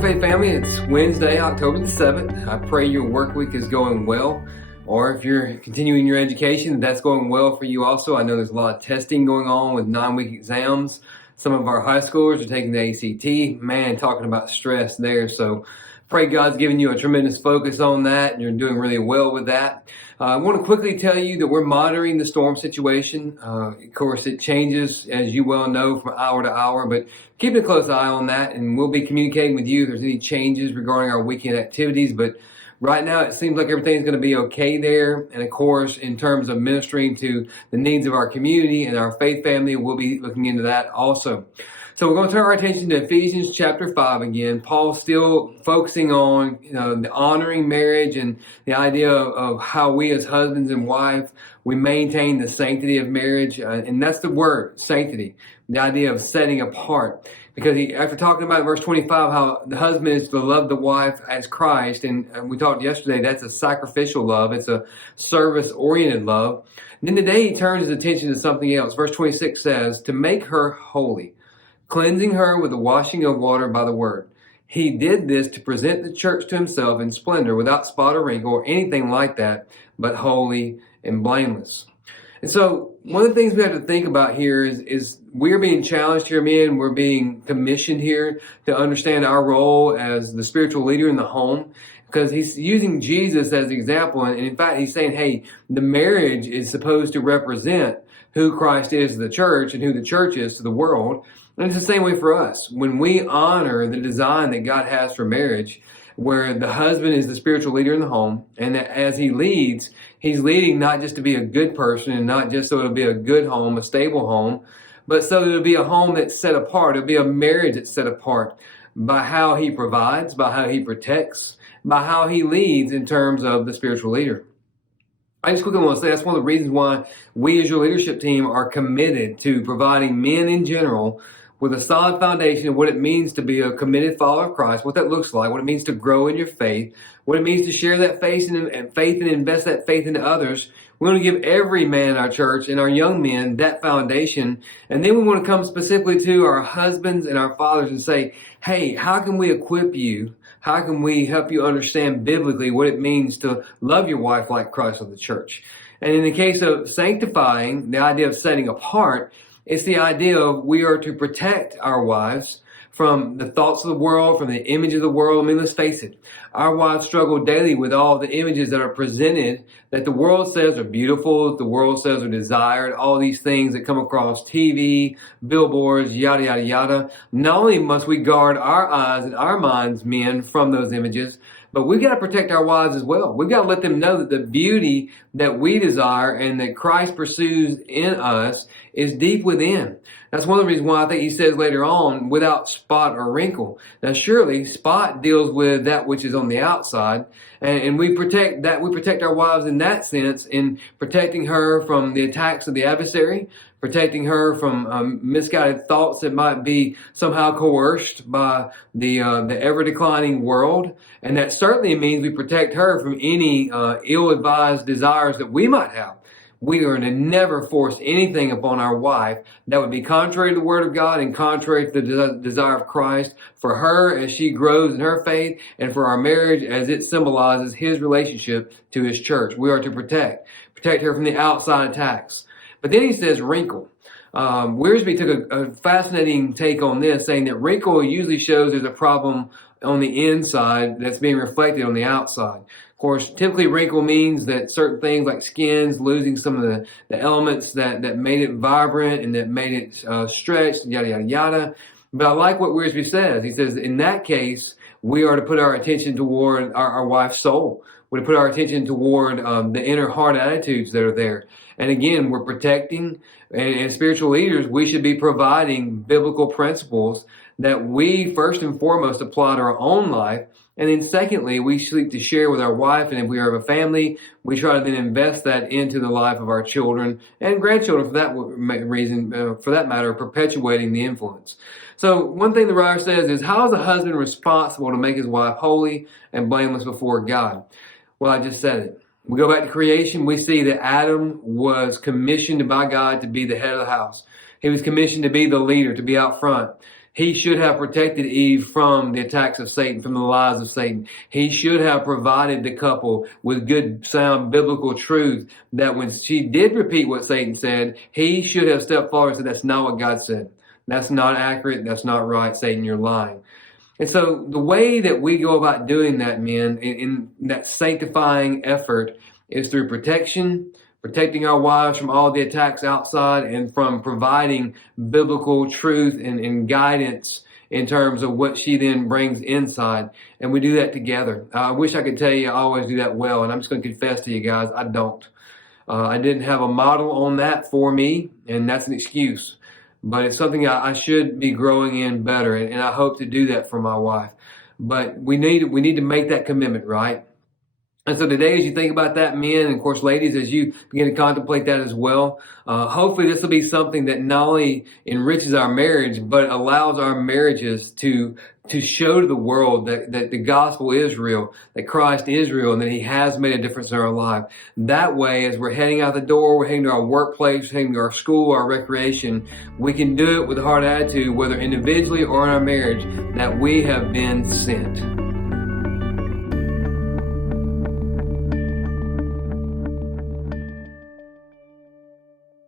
morning, Faith family. It's Wednesday, October the 7th. I pray your work week is going well, or if you're continuing your education, that's going well for you also. I know there's a lot of testing going on with 9-week exams. Some of our high schoolers are taking the ACT. Man, talking about stress there. So pray God's giving you a tremendous focus on that, and you're doing really well with that. I want to quickly tell you that we're monitoring the storm situation. Of course, it changes, as you well know, from hour to hour, but keep a close eye on that, and we'll be communicating with you if there's any changes regarding our weekend activities. But right now, it seems like everything's going to be okay there. And of course, in terms of ministering to the needs of our community and our faith family, we'll be looking into that also. So we're going to turn our attention to Ephesians chapter 5 again. Paul's still focusing on the honoring marriage and the idea of how we as husbands and wives, we maintain the sanctity of marriage. And that's the word, sanctity, the idea of setting apart. Because after talking about in verse 25 how the husband is to love the wife as Christ, and we talked yesterday, that's a sacrificial love. It's a service-oriented love. And then today he turns his attention to something else. Verse 26 says, to make her holy, cleansing her with the washing of water by the word. He did this to present the church to himself in splendor, without spot or wrinkle or anything like that, but holy and blameless. And so one of the things we have to think about here is we're being challenged here, men. We're being commissioned here to understand our role as the spiritual leader in the home, because he's using Jesus as the example. And in fact, he's saying, hey, the marriage is supposed to represent who Christ is to the church and who the church is to the world. And it's the same way for us. When we honor the design that God has for marriage, where the husband is the spiritual leader in the home, and that as he leads, he's leading not just to be a good person and not just so it'll be a good home, a stable home, but so it'll be a home that's set apart. It'll be a marriage that's set apart by how he provides, by how he protects, by how he leads in terms of the spiritual leader. I just quickly want to say that's one of the reasons why we as your leadership team are committed to providing men in general with a solid foundation of what it means to be a committed follower of Christ, what that looks like, what it means to grow in your faith, what it means to share that faith and invest that faith into others. We want to give every man in our church and our young men that foundation. And then we want to come specifically to our husbands and our fathers and say, hey, how can we equip you? How can we help you understand biblically what it means to love your wife like Christ of the church? And in the case of sanctifying, the idea of setting apart, it's the idea of we are to protect our wives from the thoughts of the world, from the image of the world. I mean, let's face it. Our wives struggle daily with all the images that are presented that the world says are beautiful, the world says are desired, all these things that come across TV, billboards, yada, yada, yada. Not only must we guard our eyes and our minds, men, from those images, but we've got to protect our wives as well. We've got to let them know that the beauty that we desire and that Christ pursues in us is deep within. That's one of the reasons why I think he says later on, without spot or wrinkle. Now, surely spot deals with that which is on the outside, and we protect that. We protect our wives in that sense, in protecting her from the attacks of the adversary, protecting her from misguided thoughts that might be somehow coerced by the ever-declining world. And that certainly means we protect her from any ill-advised desires that we might have. We are to never force anything upon our wife that would be contrary to the Word of God and contrary to the desire of Christ for her as she grows in her faith, and for our marriage as it symbolizes His relationship to His church. We are to protect her from the outside attacks. But then he says wrinkle. Wiersbe took a fascinating take on this, saying that wrinkle usually shows there's a problem on the inside that's being reflected on the outside. Of course, typically wrinkle means that certain things like skins losing some of the elements that made it vibrant and that made it stretched, yada, yada, yada. But I like what Wiersbe says. He says, in that case, we are to put our attention toward our wife's soul. We're to put our attention toward the inner heart attitudes that are there. And again, we're protecting, and spiritual leaders, we should be providing biblical principles that we first and foremost apply to our own life. And then secondly, we seek to share with our wife, and if we are of a family, we try to then invest that into the life of our children and grandchildren for that reason, for that matter, perpetuating the influence. So one thing the writer says is, how is a husband responsible to make his wife holy and blameless before God? Well, I just said it. We go back to creation, we see that Adam was commissioned by God to be the head of the house. He was commissioned to be the leader, to be out front. He should have protected Eve from the attacks of Satan, from the lies of Satan. He should have provided the couple with good, sound, biblical truth that when she did repeat what Satan said, he should have stepped forward and said, that's not what God said. That's not accurate. That's not right. Satan, you're lying. And so the way that we go about doing that, men, in that sanctifying effort is through protection, protecting our wives from all the attacks outside, and from providing biblical truth and guidance in terms of what she then brings inside. And we do that together. I wish I could tell you I always do that well, and I'm just going to confess to you guys, I don't. I didn't have a model on that for me, and that's an excuse. But it's something I should be growing in better, and I hope to do that for my wife. But we need to make that commitment, right? And so today, as you think about that, men, and of course, ladies, as you begin to contemplate that as well, hopefully this will be something that not only enriches our marriage, but allows our marriages to show to the world that the gospel is real, that Christ is real, and that he has made a difference in our life. That way, as we're heading out the door, we're heading to our workplace, heading to our school, our recreation, we can do it with a hard attitude, whether individually or in our marriage, that we have been sent.